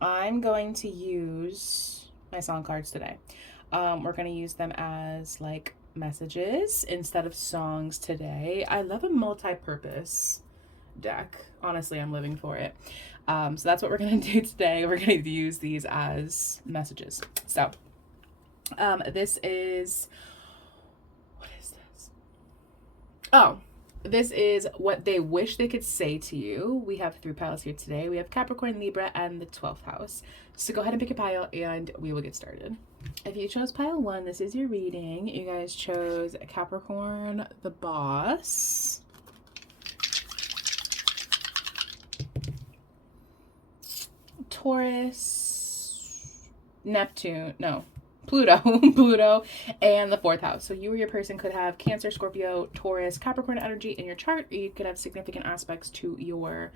I'm going to use my song cards today. We're going to use them as like messages instead of songs today. I love a multi-purpose deck. Honestly, I'm living for it. So that's what we're going to do today. We're going to use these as messages. So this is, what is this? Oh, this is what they wish they could say to you. We have 3 piles here today. We have Capricorn, Libra, and the 12th house. So go ahead and pick a pile and we will get started. If you chose pile 1, this is your reading. You guys chose Capricorn, the boss. Taurus, Neptune, no, Pluto, Pluto, and the 4th house. So you or your person could have Cancer, Scorpio, Taurus, Capricorn energy in your chart, or you could have significant aspects to your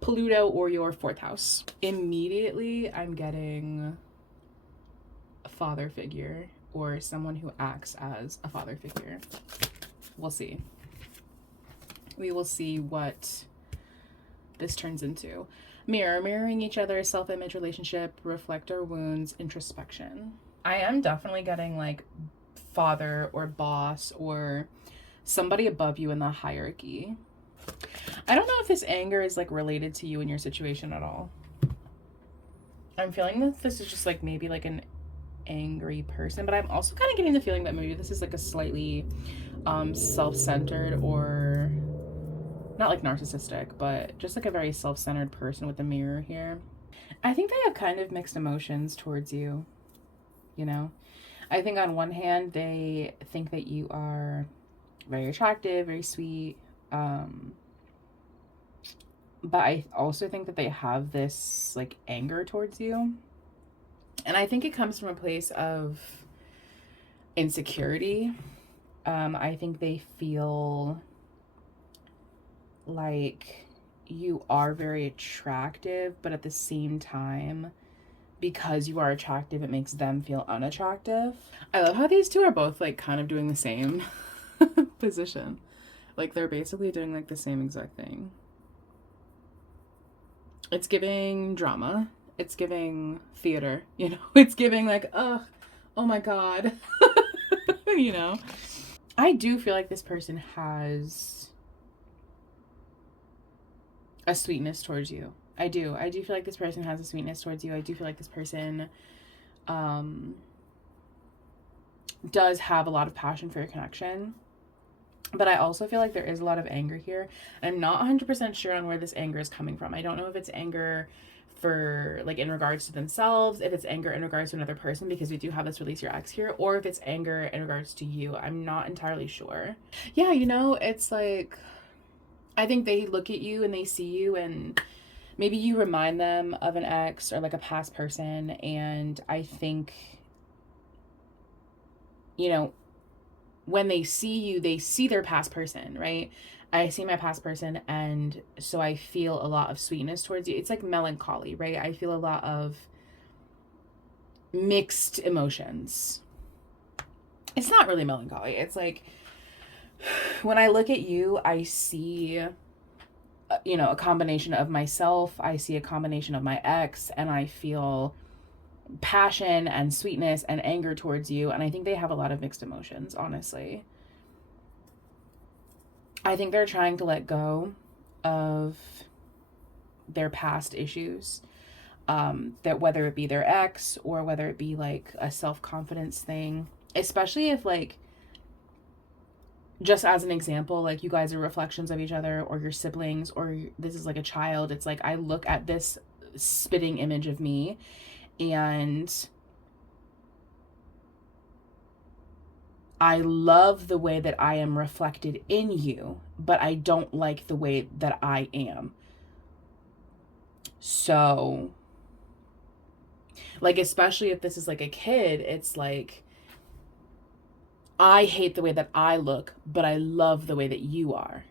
Pluto or your 4th house. Immediately, I'm getting a father figure or someone who acts as a father figure. We'll see. We will see what this turns into. Mirroring each other, self-image, relationship, reflect our wounds, introspection. I am definitely getting like father or boss or somebody above you in the hierarchy. I don't know if this anger is like related to you and your situation at all. I'm feeling that this is just like maybe like an angry person, but I'm also kind of getting the feeling that maybe this is like a slightly self-centered or not like narcissistic, but just like a very self-centered person with the mirror here. I think they have kind of mixed emotions towards you, you know? I think on one hand, they think that you are very attractive, very sweet, but I also think that they have this like anger towards you. And I think it comes from a place of insecurity. I think they feel like you are very attractive, but at the same time, because you are attractive, it makes them feel unattractive. I love how these two are both like kind of doing the same position. Like they're basically doing like the same exact thing. It's giving drama. It's giving theater, you know? It's giving like, oh my God. You know? I do feel like this person has a sweetness towards you. I do. I do feel like this person has a sweetness towards you. I do feel like this person does have a lot of passion for your connection. But I also feel like there is a lot of anger here. I'm not 100% sure on where this anger is coming from. I don't know if it's anger for like in regards to themselves, if it's anger in regards to another person, because we do have this release your ex here, or if it's anger in regards to you. I'm not entirely sure. Yeah, you know, it's like I think they look at you and they see you and maybe you remind them of an ex or like a past person, and I think, you know, when they see you, they see their past person, right? I see my past person, and so I feel a lot of sweetness towards you. It's like melancholy, right? I feel a lot of mixed emotions. It's not really melancholy. It's like when I look at you, I see, you know, a combination of myself. I see a combination of my ex, and I feel passion and sweetness and anger towards you. And I think they have a lot of mixed emotions, honestly. I think they're trying to let go of their past issues, that whether it be their ex or whether it be like a self-confidence thing, especially if like, just as an example, like you guys are reflections of each other or your siblings, or this is like a child. It's like I look at this spitting image of me and I love the way that I am reflected in you, but I don't like the way that I am. So, like, especially if this is like a kid, it's like, I hate the way that I look, but I love the way that you are.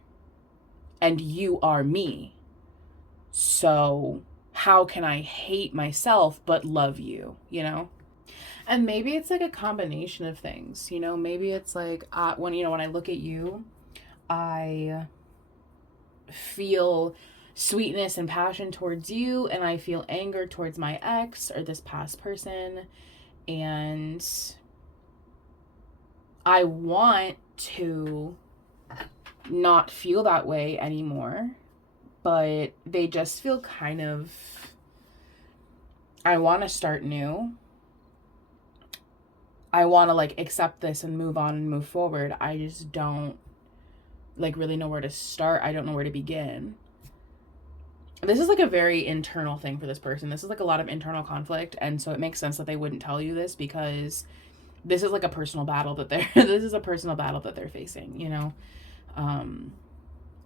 And you are me. So, how can I hate myself but love you, you know? And maybe it's like a combination of things, you know? Maybe it's like when I look at you, I feel sweetness and passion towards you, and I feel anger towards my ex or this past person, and I want to not feel that way anymore, but they just feel kind of, I want to start new. I want to like accept this and move on and move forward. I just don't like really know where to start. I don't know where to begin. This is like a very internal thing for this person. This is like a lot of internal conflict, and so it makes sense that they wouldn't tell you this, because this is like a personal battle that they're this is a personal battle that they're facing, you know.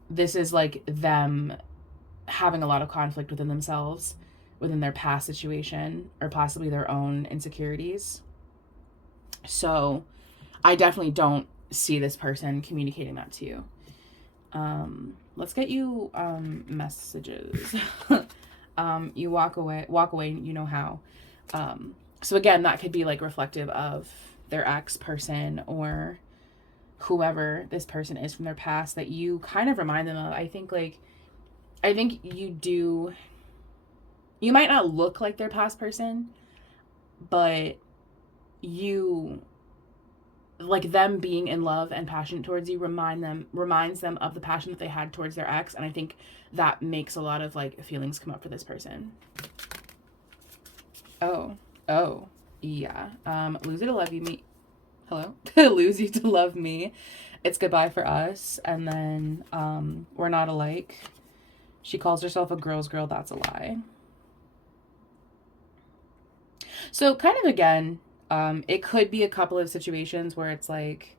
This is like them having a lot of conflict within themselves, within their past situation, or possibly their own insecurities. So I definitely don't see this person communicating that to you. Let's get you messages. You walk away, you know how. So again, that could be like reflective of their ex person or whoever this person is from their past that you kind of remind them of. I think you might not look like their past person, but you, like, them being in love and passionate towards you reminds them of the passion that they had towards their ex, and I think that makes a lot of like feelings come up for this person. Oh yeah. Lose you to love you, me. Hello. Lose you to love me. It's goodbye for us, and then we're not alike. She calls herself a girl's girl. That's a lie. So kind of again, it could be a couple of situations where it's like,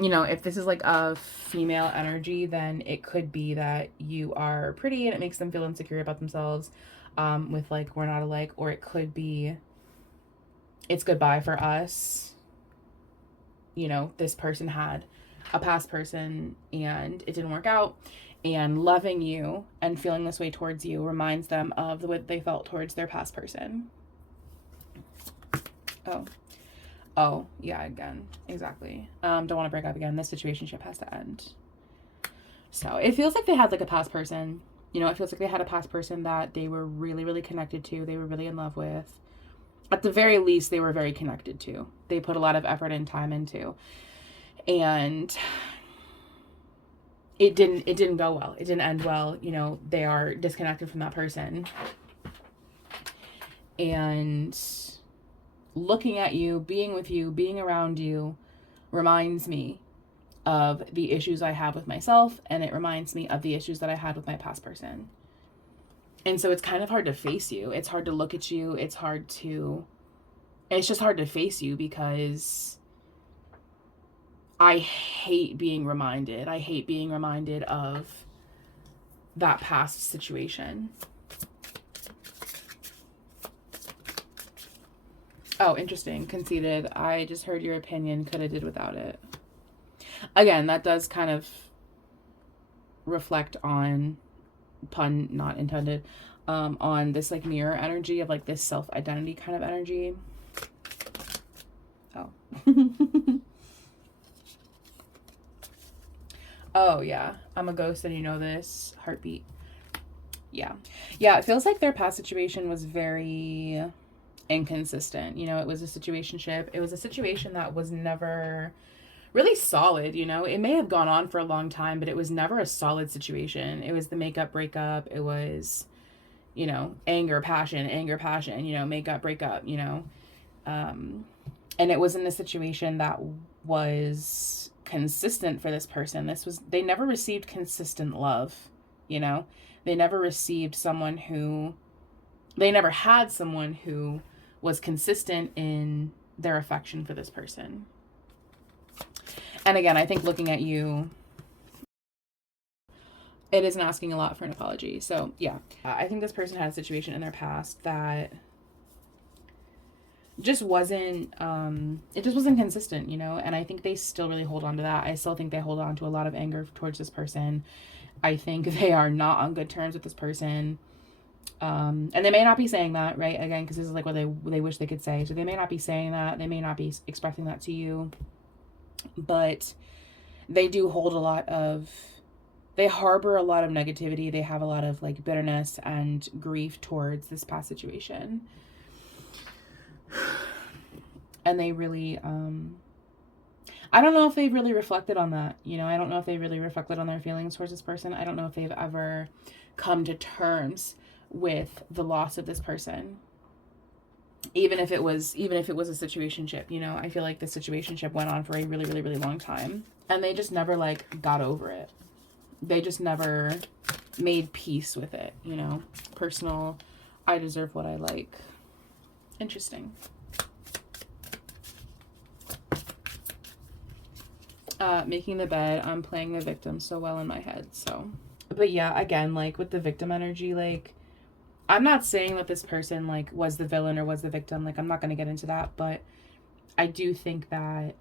you know, if this is like a female energy, then it could be that you are pretty and it makes them feel insecure about themselves, with like, we're not alike. Or it could be, it's goodbye for us. You know, this person had a past person and it didn't work out, and loving you and feeling this way towards you reminds them of the way they felt towards their past person. Oh, yeah, again, exactly. Don't want to break up again. This situationship has to end. So it feels like they had like a past person, you know, it feels like they had a past person that they were really, really connected to. They were really in love with. At the very least, they were very connected to. They put a lot of effort and time into. And it didn't go well. It didn't end well. You know, they are disconnected from that person. And looking at you, being with you, being around you reminds me of the issues I have with myself, and it reminds me of the issues that I had with my past person. And so it's kind of hard to face you. It's hard to look at you. It's just hard to face you, because I hate being reminded. I hate being reminded of that past situation. Oh, interesting. Conceited. I just heard your opinion. Coulda did without it. Again, that does kind of reflect on, pun not intended, on this like mirror energy of like this self-identity kind of energy. Oh. Oh, yeah. I'm a ghost and you know this. Heartbeat. Yeah. Yeah, it feels like their past situation was very inconsistent. You know, it was a situationship. It was a situation that was never really solid, you know. It may have gone on for a long time, but it was never a solid situation. It was the makeup, breakup. It was, you know, anger, passion, you know, makeup, breakup, you know. And it was in a situation that was consistent for this person. They never received consistent love, you know. They never had someone who was consistent in their affection for this person. And again, I think looking at you, it isn't asking a lot for an apology. So yeah, I think this person had a situation in their past that just wasn't, it just wasn't consistent, you know. And I think they still really hold on to that. I still think they hold on to a lot of anger towards this person. I think they are not on good terms with this person. And they may not be saying that, right? Again, because this is like what they wish they could say. So they may not be saying that. They may not be expressing that to you. But they do hold a lot of they harbor a lot of negativity. They have a lot of like bitterness and grief towards this past situation. And they really, I don't know if they've really reflected on that. You know, I don't know if they really reflected on their feelings towards this person. I don't know if they've ever come to terms with the loss of this person. Even if it was a situationship, you know, I feel like the situationship went on for a really, really, really long time. And they just never like got over it. They just never made peace with it, you know. Personal, I deserve what I like. Interesting. Making the bed, I'm playing the victim so well in my head, so. But yeah, again, like with the victim energy, like, I'm not saying that this person, like, was the villain or was the victim. Like, I'm not going to get into that, but I do think that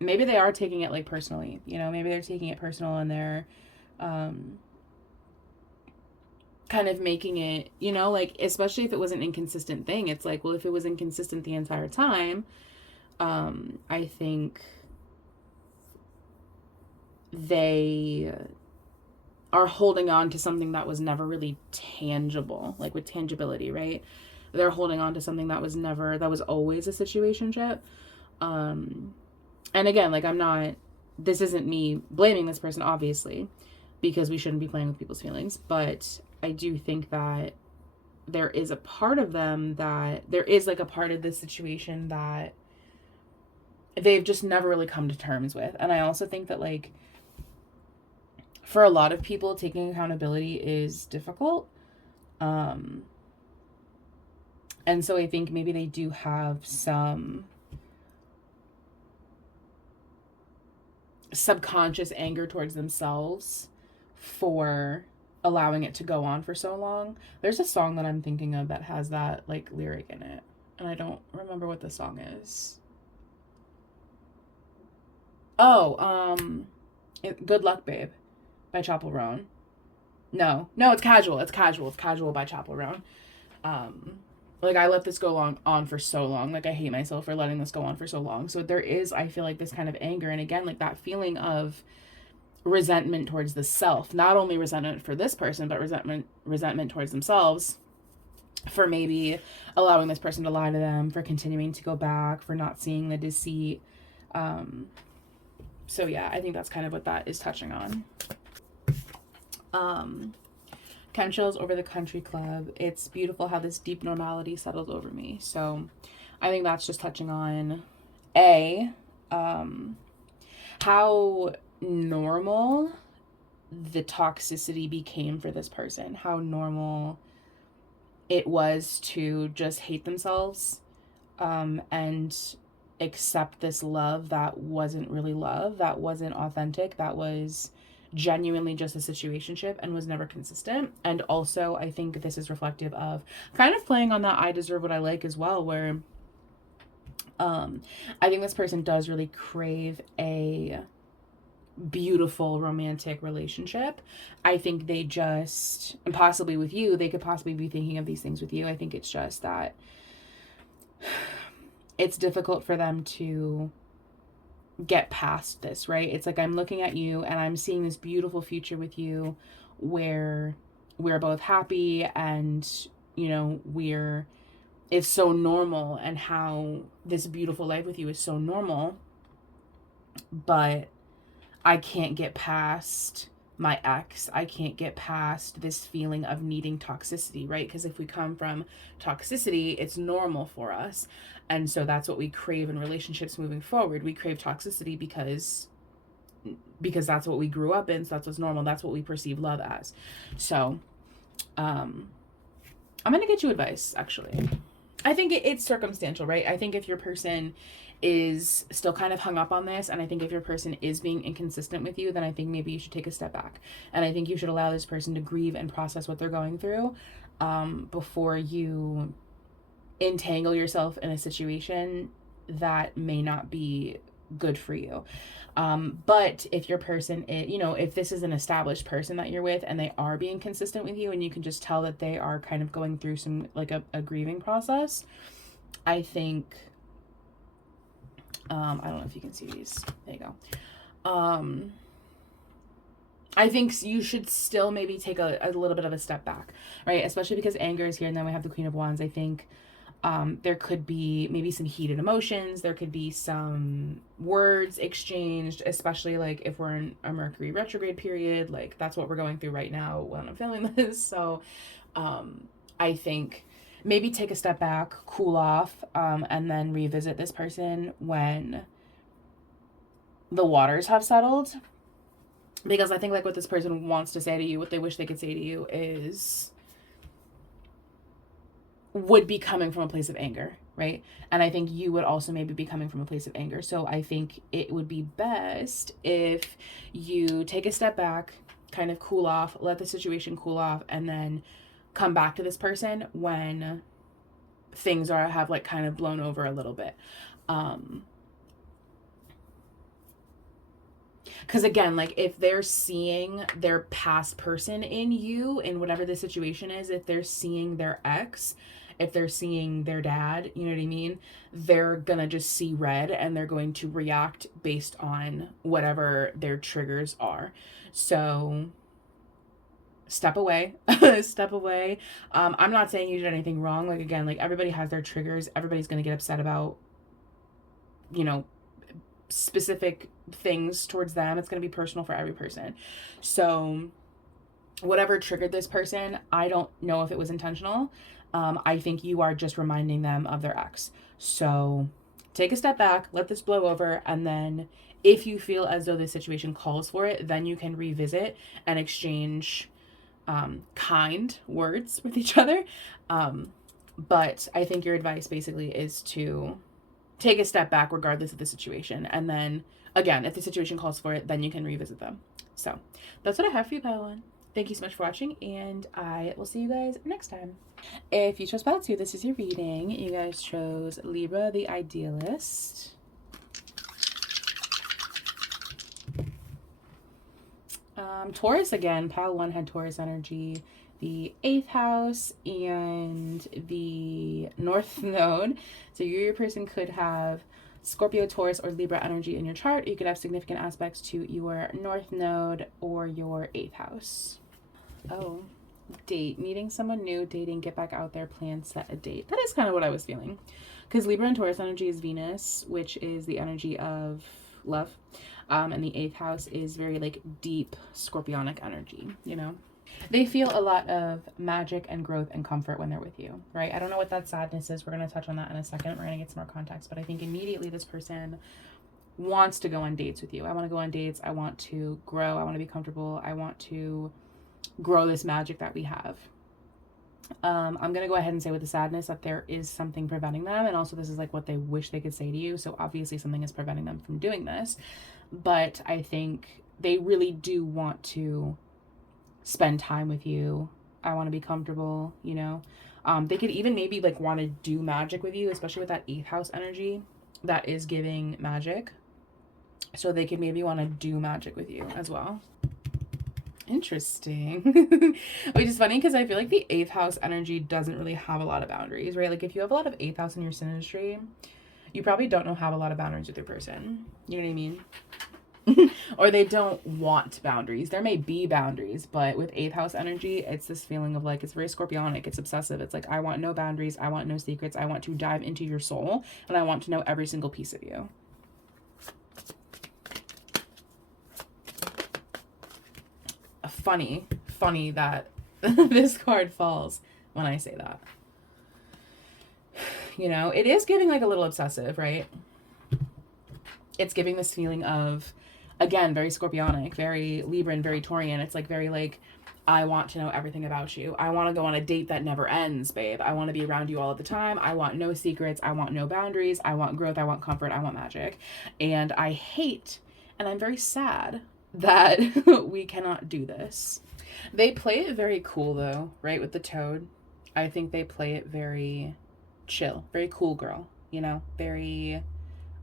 maybe they are taking it, like, personally. You know, maybe they're taking it personal and they're kind of making it, you know, like, especially if it was an inconsistent thing. It's like, well, if it was inconsistent the entire time, I think they are holding on to something that was never really tangible, like with tangibility, right? They're holding on to something that was always a situationship. And again, like, this isn't me blaming this person, obviously, because we shouldn't be playing with people's feelings, but I do think that there is a part of them that there is like a part of this situation that they've just never really come to terms with. And I also think that, like, for a lot of people, taking accountability is difficult. And so I think maybe they do have some subconscious anger towards themselves for allowing it to go on for so long. There's a song that I'm thinking of that has that, like, lyric in it, and I don't remember what the song is. Oh, Good Luck Babe by Chappell Roan. No, it's Casual. It's Casual by Chappell Roan. Like, I let this go on for so long. Like, I hate myself for letting this go on for so long. So there is, I feel like, this kind of anger. And again, like, that feeling of resentment towards the self. Not only resentment for this person, but resentment towards themselves for maybe allowing this person to lie to them, for continuing to go back, for not seeing the deceit. So yeah, I think that's kind of what that is touching on. Chemtrails over the country club. It's beautiful how this deep normality settled over me. So I think that's just touching on how normal the toxicity became for this person, how normal it was to just hate themselves and accept this love that wasn't really love, that wasn't authentic, that was genuinely just a situationship and was never consistent. And also, I think this is reflective of kind of playing on that I deserve what I like as well, where I think this person does really crave a beautiful romantic relationship. I think they just, and possibly with you, they could possibly be thinking of these things with you. I think it's just that it's difficult for them to get past this, right? It's like, I'm looking at you and I'm seeing this beautiful future with you where we're both happy and, you know, it's so normal, and how this beautiful life with you is so normal, but I can't get past my ex. I can't get past this feeling of needing toxicity, right? Because if we come from toxicity, it's normal for us. And so that's what we crave in relationships moving forward. We crave toxicity because that's what we grew up in. So that's what's normal. That's what we perceive love as. So I'm going to get you advice, actually. I think it's circumstantial, right? I think if your person is still kind of hung up on this, and I think if your person is being inconsistent with you, then I think maybe you should take a step back. And I think you should allow this person to grieve and process what they're going through before you entangle yourself in a situation that may not be good for you. But if your person is, you know, if this is an established person that you're with and they are being consistent with you and you can just tell that they are kind of going through some, like, a grieving process, I think, I don't know if you can see these. There you go. I think you should still maybe take a little bit of a step back, right? Especially because anger is here, and then we have the Queen of Wands. I think there could be maybe some heated emotions. There could be some words exchanged, especially like if we're in a Mercury retrograde period. Like that's what we're going through right now when I'm filming this. So I think maybe take a step back, cool off, and then revisit this person when the waters have settled. Because I think like what this person wants to say to you, what they wish they could say to you would be coming from a place of anger, right? And I think you would also maybe be coming from a place of anger. So I think it would be best if you take a step back, kind of cool off, let the situation cool off, and then come back to this person when things have like kind of blown over a little bit. Because again, like if they're seeing their past person in you, in whatever the situation is, if they're seeing their ex, if they're seeing their dad, you know what I mean? They're going to just see red and they're going to react based on whatever their triggers are. So step away. Step away. I'm not saying you did anything wrong. Like again, like everybody has their triggers. Everybody's going to get upset about, you know, specific things towards them. It's going to be personal for every person. So whatever triggered this person, I don't know if it was intentional. I think you are just reminding them of their ex. So take a step back, let this blow over, and then if you feel as though the situation calls for it, then you can revisit and exchange kind words with each other. But I think your advice basically is to take a step back regardless of the situation. And then again, if the situation calls for it, then you can revisit them. So that's what I have for you, pile one. Thank you so much for watching, and I will see you guys next time. If you chose pile 2, this is your reading. You guys chose Libra, the idealist. Taurus again. Pile 1 had Taurus energy, the 8th house, and the North Node. So your person could have Scorpio, Taurus, or Libra energy in your chart. You could have significant aspects to your North Node or your 8th house. Oh, date. Meeting someone new, dating, get back out there, plan, set a date. That is kind of what I was feeling. Because Libra and Taurus energy is Venus, which is the energy of love. And the 8th house is very like deep scorpionic energy, you know? They feel a lot of magic and growth and comfort when they're with you, right? I don't know what that sadness is. We're going to touch on that in a second. We're going to get some more context. But I think immediately this person wants to go on dates with you. I want to go on dates. I want to grow. I want to be comfortable. I want to grow this magic that we have. I'm going to go ahead and say with the sadness that there is something preventing them. And also this is like what they wish they could say to you. So obviously something is preventing them from doing this. But I think they really do want to spend time with you. I want to be comfortable, you know. They could even maybe like want to do magic with you, especially with that 8th house energy that is giving magic. So they could maybe want to do magic with you as well. Interesting. Which is funny because I feel like the 8th house energy doesn't really have a lot of boundaries, right? Like if you have a lot of 8th house in your synastry, you probably don't have a lot of boundaries with your person. You know what I mean? Or they don't want boundaries. There may be boundaries, but with 8th house energy, it's this feeling of like, it's very scorpionic, it's obsessive. It's like, I want no boundaries, I want no secrets, I want to dive into your soul, and I want to know every single piece of you. Funny that this card falls when I say that. You know, it is giving like a little obsessive, right? It's giving this feeling of, again, very scorpionic, very Libran, very Taurian. It's like very like, I want to know everything about you. I want to go on a date that never ends, babe. I want to be around you all of the time. I want no secrets. I want no boundaries. I want growth. I want comfort. I want magic. And I hate, and I'm very sad that we cannot do this. They play it very cool though, right? With the toad. I think they play it very chill, very cool girl, you know, very,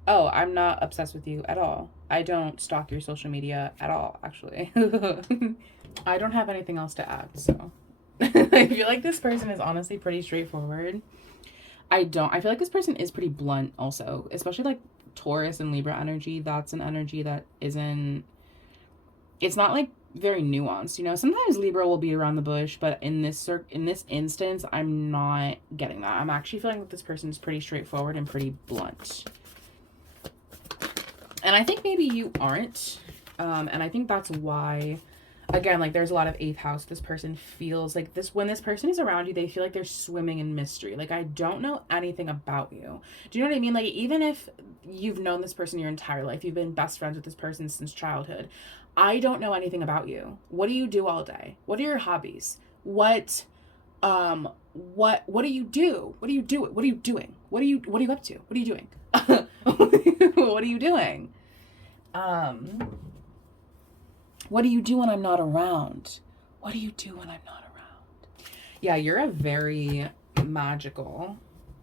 oh, I'm not obsessed with you at all. I don't stalk your social media at all, actually. I don't have anything else to add, so. I feel like this person is honestly pretty straightforward. I feel like this person is pretty blunt also, especially like Taurus and Libra energy. That's an energy that isn't, it's not like very nuanced, you know. Sometimes Libra will be around the bush, but in this instance, I'm not getting that. I'm actually feeling that this person is pretty straightforward and pretty blunt. And I think maybe you aren't. And I think that's why, again, like there's a lot of 8th house. This person feels like this, when this person is around you, they feel like they're swimming in mystery. Like, I don't know anything about you. Do you know what I mean? Like, even if you've known this person your entire life, you've been best friends with this person since childhood, I don't know anything about you. What do you do all day? What are your hobbies? What do you do? What do you do? What are you doing? What are you up to? What are you doing? What are you doing? What do you do when I'm not around? What do you do when I'm not around? Yeah, you're a very magical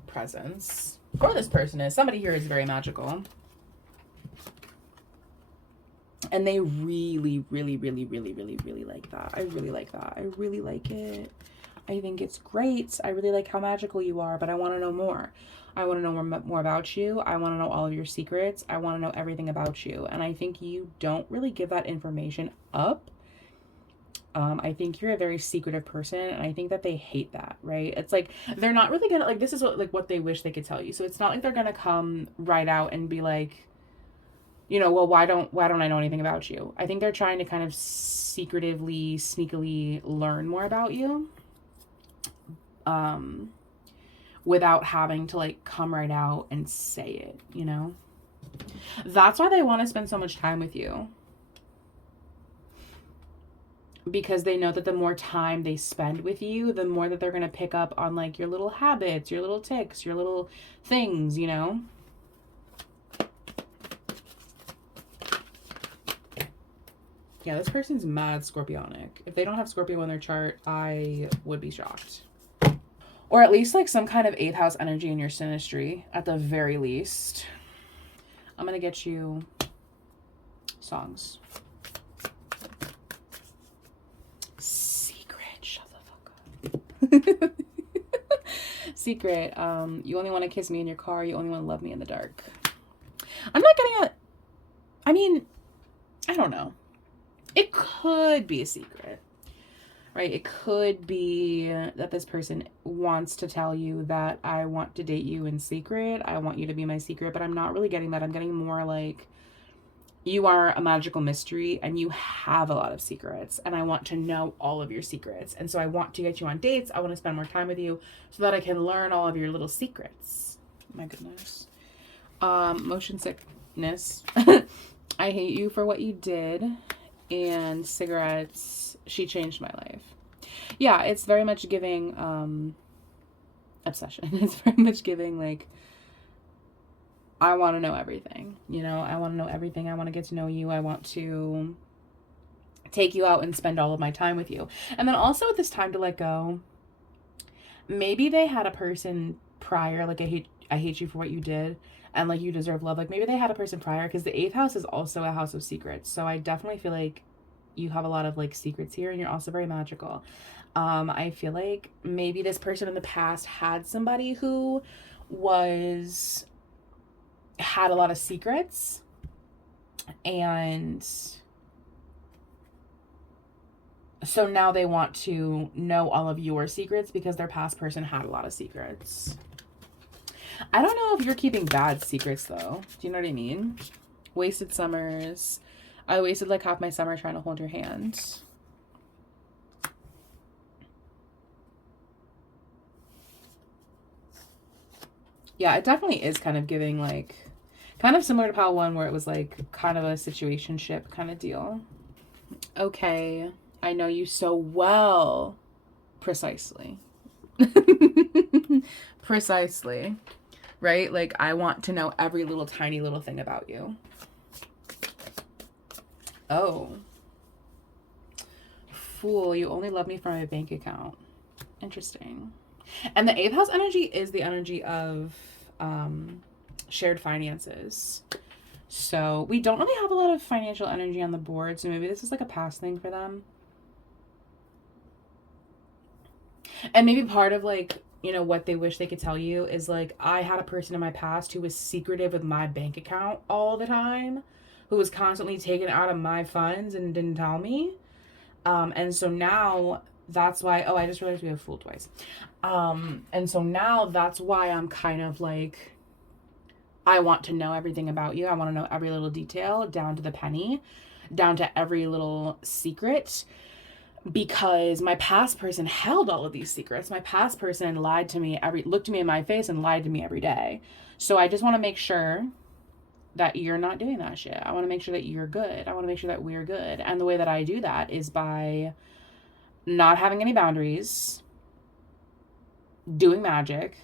presence. Or this person is. Somebody here is very magical. And they really, really, really, really, really, really like that. I really like that. I really like it. I think it's great. I really like how magical you are, but I want to know more. I want to know more about you. I want to know all of your secrets. I want to know everything about you. And I think you don't really give that information up. I think you're a very secretive person, and I think that they hate that, right? It's like they're not really gonna, like, this is what they wish they could tell you. So it's not like they're gonna come right out and be like, you know, well, why don't I know anything about you? I think they're trying to kind of secretively, sneakily learn more about you. Without having to like come right out and say it, you know? That's why they want to spend so much time with you. Because they know that the more time they spend with you, the more that they're going to pick up on like your little habits, your little tics, your little things, you know? Yeah, this person's mad Scorpionic. If they don't have Scorpio in their chart, I would be shocked. Or at least like some kind of 8th house energy in your synastry, at the very least. I'm going to get you songs. Secret, shut the fuck up. Secret, you only want to kiss me in your car, you only want to love me in the dark. I'm not getting a, I mean, I don't know. It could be a secret. Right? It could be that this person wants to tell you that I want to date you in secret. I want you to be my secret, but I'm not really getting that. I'm getting more like you are a magical mystery and you have a lot of secrets, and I want to know all of your secrets. And so I want to get you on dates. I want to spend more time with you so that I can learn all of your little secrets. My goodness. Motion sickness. I hate you for what you did. And cigarettes, she changed my life. Yeah, it's very much giving obsession. It's very much giving like, I want to know everything, you know? I want to know everything. I want to get to know you. I want to take you out and spend all of my time with you. And then also at this time to let go, maybe they had a person prior, like I hate you for what you did, and like you deserve love. Like maybe they had a person prior, because the 8th house is also a house of secrets. So I definitely feel like you have a lot of like secrets here, and you're also very magical. I feel like maybe this person in the past had somebody who had a lot of secrets, and so now they want to know all of your secrets because their past person had a lot of secrets. I don't know if you're keeping bad secrets though. Do you know what I mean? Wasted summers. I wasted like half my summer trying to hold your hand. Yeah, it definitely is kind of giving like, kind of similar to Pile 1, where it was like kind of a situationship kind of deal. Okay, I know you so well. Precisely. Precisely. Right? Like, I want to know every little tiny little thing about you. Oh. Fool, you only love me for my bank account. Interesting. And the 8th house energy is the energy of shared finances. So we don't really have a lot of financial energy on the board. So maybe this is like a past thing for them. And maybe part of like, you know, what they wish they could tell you is like, I had a person in my past who was secretive with my bank account all the time, who was constantly taken out of my funds and didn't tell me. And so now that's why, oh, I just realized we have Fool twice. And so now that's why I'm kind of like, I want to know everything about you. I want to know every little detail down to the penny, down to every little secret, because my past person held all of these secrets. My past person lied to me looked me in my face and lied to me every day. So I just want to make sure that you're not doing that shit. I want to make sure that you're good. I want to make sure that we're good. And the way that I do that is by not having any boundaries, doing magic,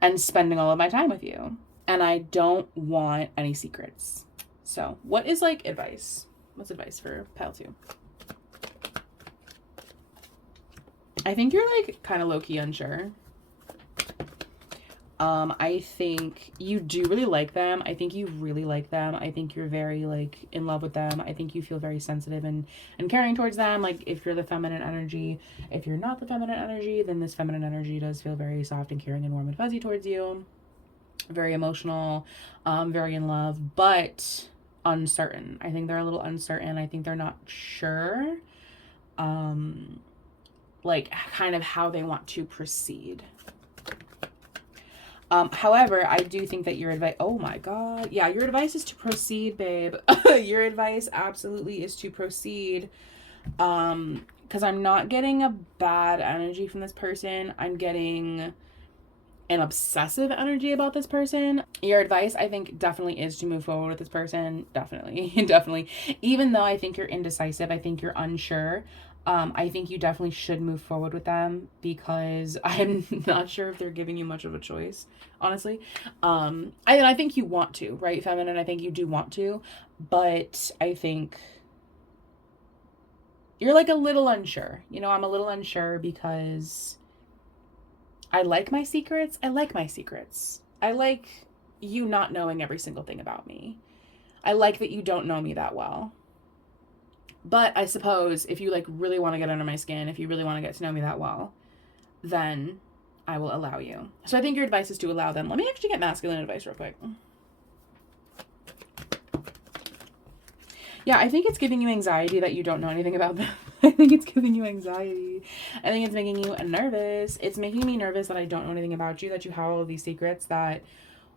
and spending all of my time with you. And I don't want any secrets. So, what is like advice? What's advice for pile 2? I think you're like kind of low-key unsure. I think you do really like them. I think you really like them. I think you're very like in love with them. I think you feel very sensitive and caring towards them. Like if you're the feminine energy, if you're not the feminine energy, then this feminine energy does feel very soft and caring and warm and fuzzy towards you. Very emotional, very in love, but uncertain. I think they're a little uncertain. I think they're not sure, like kind of how they want to proceed. However, I do think that your advice, oh my God. Yeah, your advice is to proceed, babe. Your advice absolutely is to proceed. Because I'm not getting a bad energy from this person. I'm getting an obsessive energy about this person. Your advice, I think, definitely is to move forward with this person. Definitely. Definitely. Even though I think you're indecisive, I think you're unsure. I think you definitely should move forward with them because I'm not sure if they're giving you much of a choice, honestly. I think you want to, right, feminine? I think you do want to, but I think you're like a little unsure. You know, I'm a little unsure because I like my secrets. I like my secrets. I like you not knowing every single thing about me. I like that you don't know me that well. But I suppose if you like really want to get under my skin, if you really want to get to know me that well, then I will allow you. So I think your advice is to allow them. Let me actually get masculine advice real quick. Yeah, I think it's giving you anxiety that you don't know anything about them. I think it's giving you anxiety. I think it's making you nervous. It's making me nervous that I don't know anything about you, that you have all of these secrets, that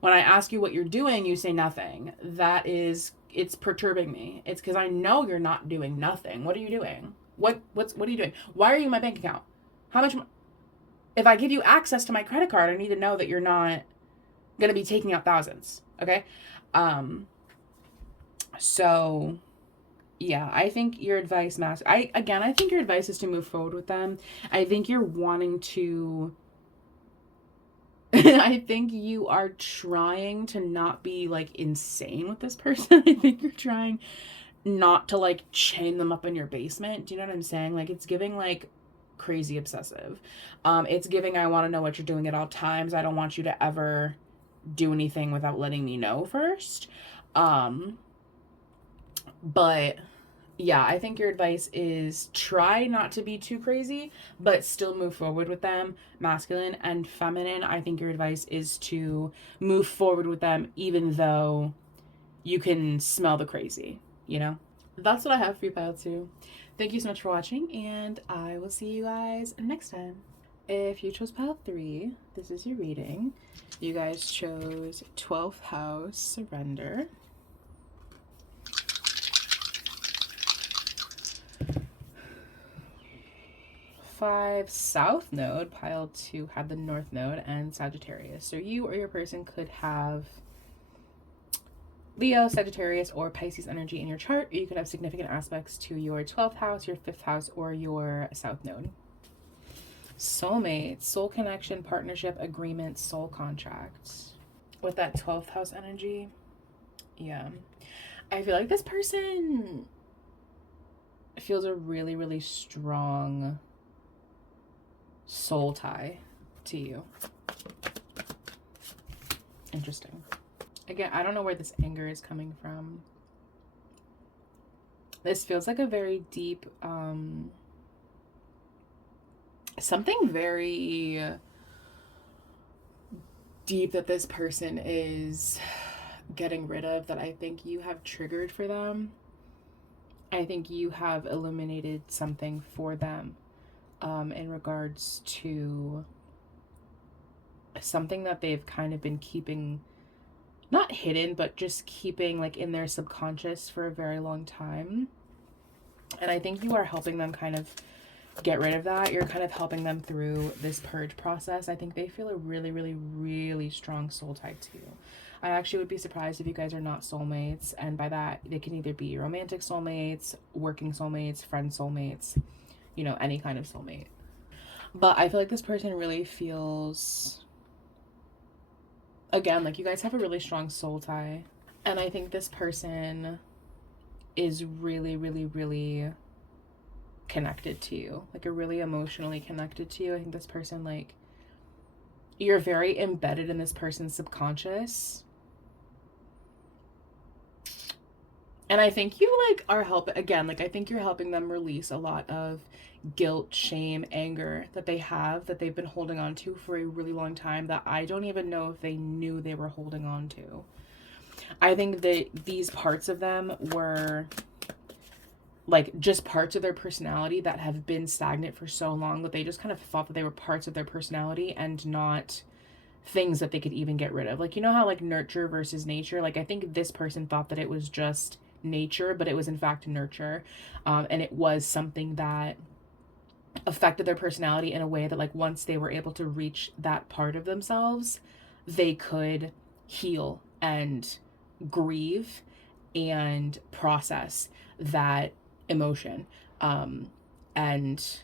when I ask you what you're doing, you say nothing. That is, it's perturbing me. It's because I know you're not doing nothing. What are you doing? What are you doing? Why are you in my bank account? How much? If I give you access to my credit card, I need to know that you're not going to be taking out thousands. Okay? So yeah, I think your advice, I think your advice is to move forward with them. I think you're wanting to I think you are trying to not be like insane with this person. I think you're trying not to like chain them up in your basement. Do you know what I'm saying? Like it's giving like crazy obsessive. It's giving I want to know what you're doing at all times. I don't want you to ever do anything without letting me know first. But yeah, I think your advice is try not to be too crazy, but still move forward with them. Masculine and feminine, I think your advice is to move forward with them even though you can smell the crazy, you know? That's what I have for you, pile 2. Thank you so much for watching, and I will see you guys next time. If you chose pile 3, this is your reading. You guys chose 12th house, surrender. 5 south node, pile 2 had the north node, and Sagittarius. So you or your person could have Leo, Sagittarius, or Pisces energy in your chart, or you could have significant aspects to your 12th house, your 5th house, or your south node. Soulmate, soul connection, partnership, agreement, soul contracts. With that 12th house energy, yeah. I feel like this person feels a really, really strong soul tie to you. Interesting. Again, I don't know where this anger is coming from. This feels like a very deep, something very deep that this person is getting rid of that I think you have triggered for them. I think you have illuminated something for them in regards to something that they've kind of been keeping, not hidden, but just keeping like in their subconscious for a very long time. And I think you are helping them kind of get rid of that. You're kind of helping them through this purge process. I think they feel a really, really, really strong soul tie to you. I actually would be surprised if you guys are not soulmates. And by that, they can either be romantic soulmates, working soulmates, friend soulmates, you know, any kind of soulmate. But I feel like this person really feels, again, like you guys have a really strong soul tie. And I think this person is really, really, really connected to you, like, are really emotionally connected to you. I think this person, like, you're very embedded in this person's subconscious. And I think you, like, are helping, again, like, I think you're helping them release a lot of guilt, shame, anger that they have, that they've been holding on to for a really long time, that I don't even know if they knew they were holding on to. I think that these parts of them were like just parts of their personality that have been stagnant for so long that they just kind of thought that they were parts of their personality and not things that they could even get rid of. Like, you know how like nurture versus nature? Like, I think this person thought that it was just nature, but it was in fact nurture. And it was something that affected their personality in a way that, like, once they were able to reach that part of themselves, they could heal and grieve and process that emotion, and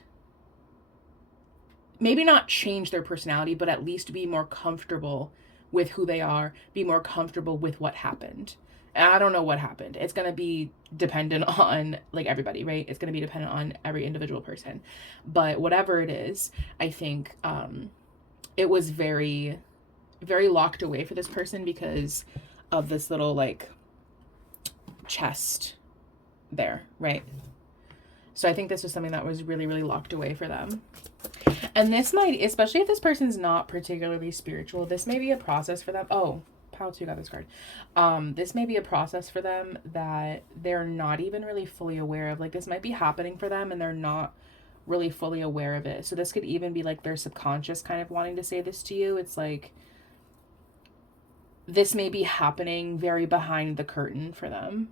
maybe not change their personality, but at least be more comfortable with who they are, be more comfortable with what happened. And I don't know what happened. It's going to be dependent on like everybody, right? It's going to be dependent on every individual person. But whatever it is, I think it was very, very locked away for this person because of this little like chest there, right? So I think this was something that was really, really locked away for them. And this might, especially if this person's not particularly spiritual, this may be a process for them. Oh, Pal 2 got this card. This may be a process for them that they're not even really fully aware of. Like, this might be happening for them and they're not really fully aware of it. So this could even be like their subconscious kind of wanting to say this to you. It's like, this may be happening very behind the curtain for them.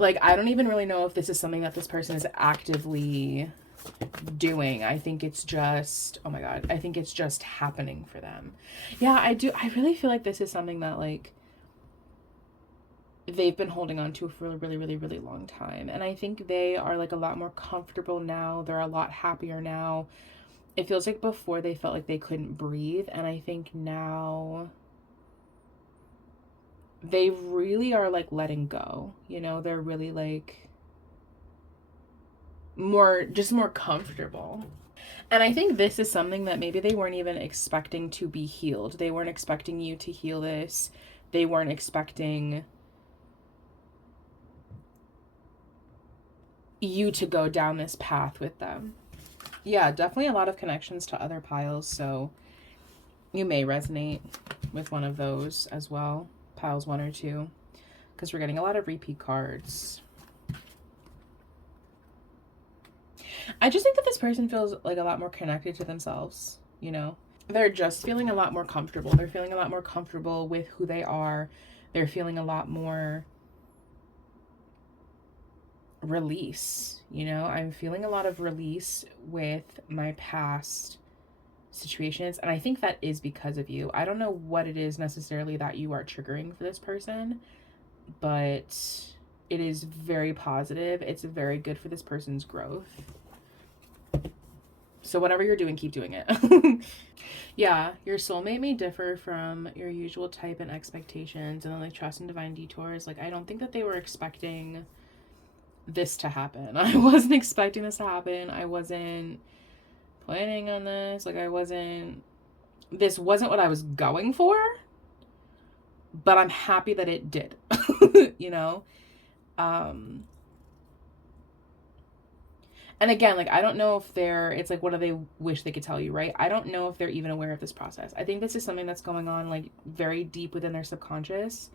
Like, I don't even really know if this is something that this person is actively doing. I think it's just, oh my God, I think it's just happening for them. Yeah, I really feel like this is something that, like, they've been holding on to for a really, really, really long time. And I think they are, like, a lot more comfortable now. They're a lot happier now. It feels like before they felt like they couldn't breathe. And I think now they really are like letting go, you know, they're really like more comfortable. And I think this is something that maybe they weren't even expecting to be healed. They weren't expecting you to heal this. They weren't expecting you to go down this path with them. Yeah, definitely a lot of connections to other piles, so you may resonate with one of those as well. Piles 1 or 2, because we're getting a lot of repeat cards. I just think that this person feels like a lot more connected to themselves, you know? They're just feeling a lot more comfortable. They're feeling a lot more comfortable with who they are. They're feeling a lot more release, you know? I'm feeling a lot of release with my past situations, and I think that is because of you. I don't know what it is necessarily that you are triggering for this person, but it is very positive. It's very good for this person's growth. So whatever you're doing, keep doing it. Yeah, your soulmate may differ from your usual type and expectations, and then like trust and divine detours. Like, I don't think that they were expecting this to happen. I wasn't expecting this to happen. I wasn't planning on this. Like, this wasn't what I was going for, but I'm happy that it did, you know? And again, like, I don't know if it's like, what do they wish they could tell you, right? I don't know if they're even aware of this process. I think this is something that's going on, like, very deep within their subconscious.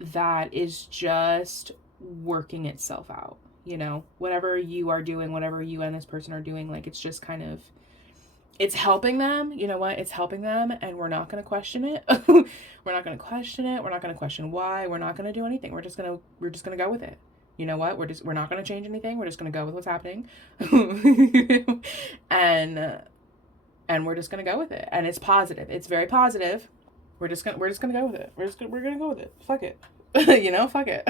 that is just working itself out. You know, whatever you are doing, whatever you and this person are doing, like, it's just kind of, it's helping them. You know what? It's helping them, and we're not going to question it. We're not going to question it. We're not going to question why. We're not going to do anything. We're just going to go with it. You know what? We're not going to change anything. We're just going to go with what's happening. and we're just going to go with it. And it's positive. It's very positive. We're just going to go with it. We're going to go with it. Fuck it. You know, fuck it.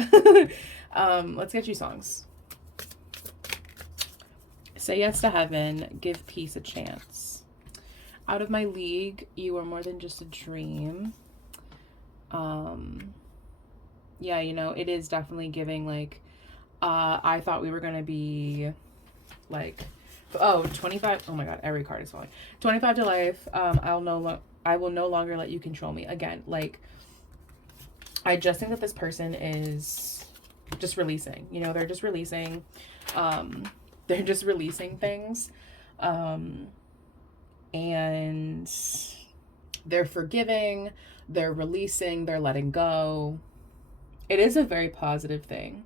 Let's get you songs. Say yes to heaven. Give peace a chance. Out of my league, you are more than just a dream. Yeah, you know, it is definitely giving, like, I thought we were going to be, like, 25. Oh my God, every card is falling. 25 to life. I will no longer let you control me. Again, like, I just think that this person is just releasing. You know, they're just releasing. They're just releasing things. And they're forgiving. They're releasing. They're letting go. It is a very positive thing.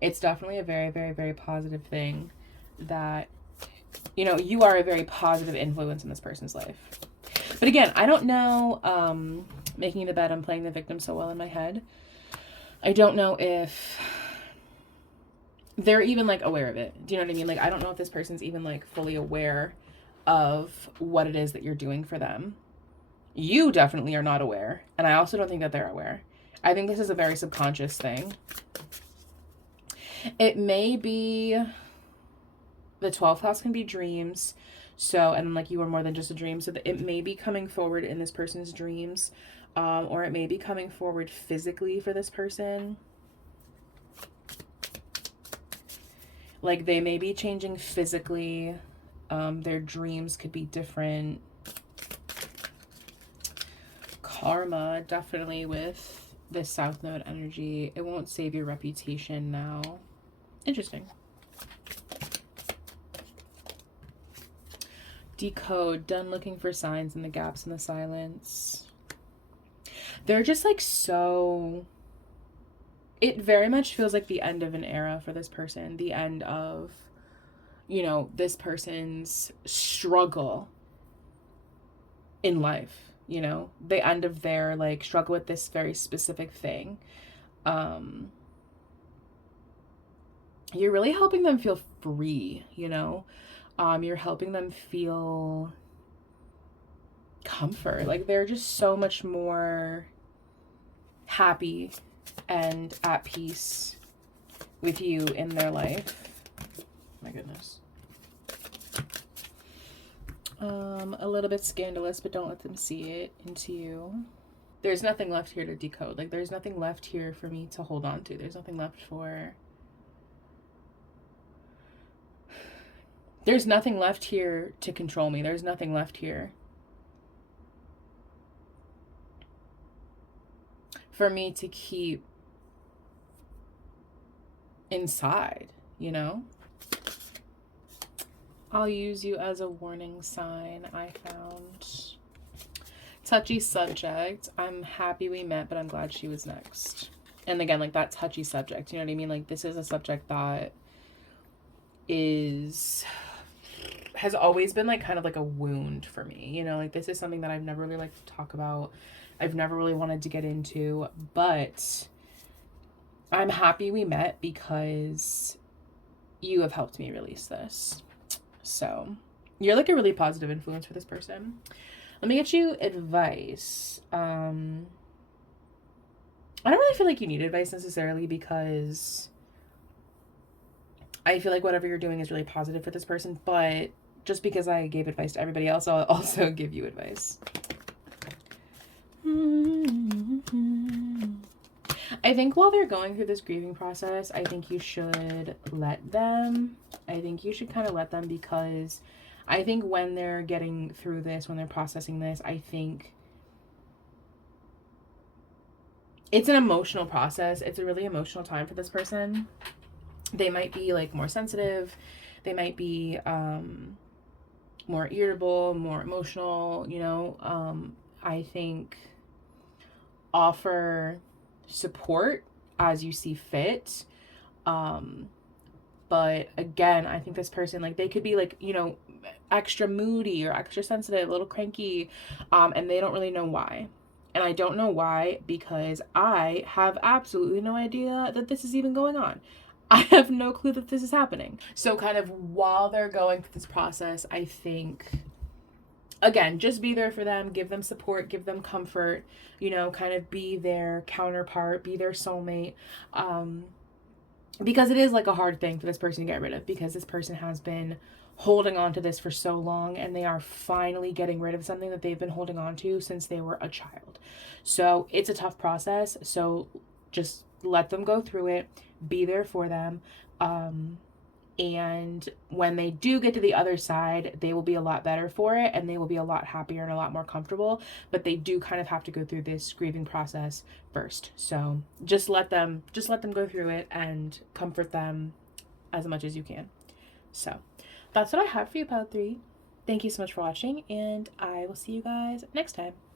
It's definitely a very, very, very positive thing that, you know, you are a very positive influence in this person's life. But again, I don't know, making the bed, I'm playing the victim so well in my head. I don't know if they're even, like, aware of it. Do you know what I mean? Like, I don't know if this person's even, like, fully aware of what it is that you're doing for them. You definitely are not aware. And I also don't think that they're aware. I think this is a very subconscious thing. It may be, the 12th house can be dreams. So, and like, you are more than just a dream. So it may be coming forward in this person's dreams, or it may be coming forward physically for this person. Like, they may be changing physically. Their dreams could be different. Karma, definitely with this South Node energy. It won't save your reputation now. Interesting. Decode, done looking for signs in the gaps in the silence. They're just, like, so... It very much feels like the end of an era for this person. The end of, you know, this person's struggle in life. You know, the end of their, like, struggle with this very specific thing. You're really helping them feel free, you know? You're helping them feel comfort. Like, they're just so much more happy and at peace with you in their life. My goodness. A little bit scandalous, but don't let them see it into you. There's nothing left here to decode. Like, there's nothing left here for me to hold on to. There's nothing left for... There's nothing left here to control me. There's nothing left here for me to keep inside, you know? I'll use you as a warning sign. I found touchy subject. I'm happy we met, but I'm glad she was next. And again, like, that touchy subject, you know what I mean? Like, this is a subject that has always been, like, kind of like a wound for me, you know? Like, this is something that I've never really liked to talk about. I've never really wanted to get into, but I'm happy we met because you have helped me release this. So you're, like, a really positive influence for this person. Let me get you advice. I don't really feel like you need advice necessarily, because I feel like whatever you're doing is really positive for this person, but just because I gave advice to everybody else, I'll also give you advice. I think while they're going through this grieving process, I think you should let them. I think you should kind of let them, because I think when they're getting through this, when they're processing this, I think it's an emotional process. It's a really emotional time for this person. They might be, like, more sensitive. They might be more irritable, more emotional, you know. I think offer support as you see fit. But again, I think this person, like, they could be like, you know, extra moody or extra sensitive, a little cranky, and they don't really know why. And I don't know why because I have absolutely no idea that this is even going on. I have no clue that this is happening. So kind of while they're going through this process, I think, again, just be there for them, give them support, give them comfort, you know, kind of be their counterpart, be their soulmate. Because it is like a hard thing for this person to get rid of, because this person has been holding on to this for so long, and they are finally getting rid of something that they've been holding on to since they were a child. So it's a tough process. So just let them go through it, be there for them. And when they do get to the other side, they will be a lot better for it, and they will be a lot happier and a lot more comfortable. But they do kind of have to go through this grieving process first. So just let them go through it and comfort them as much as you can. So that's what I have for you, Pile 3. Thank you so much for watching, and I will see you guys next time.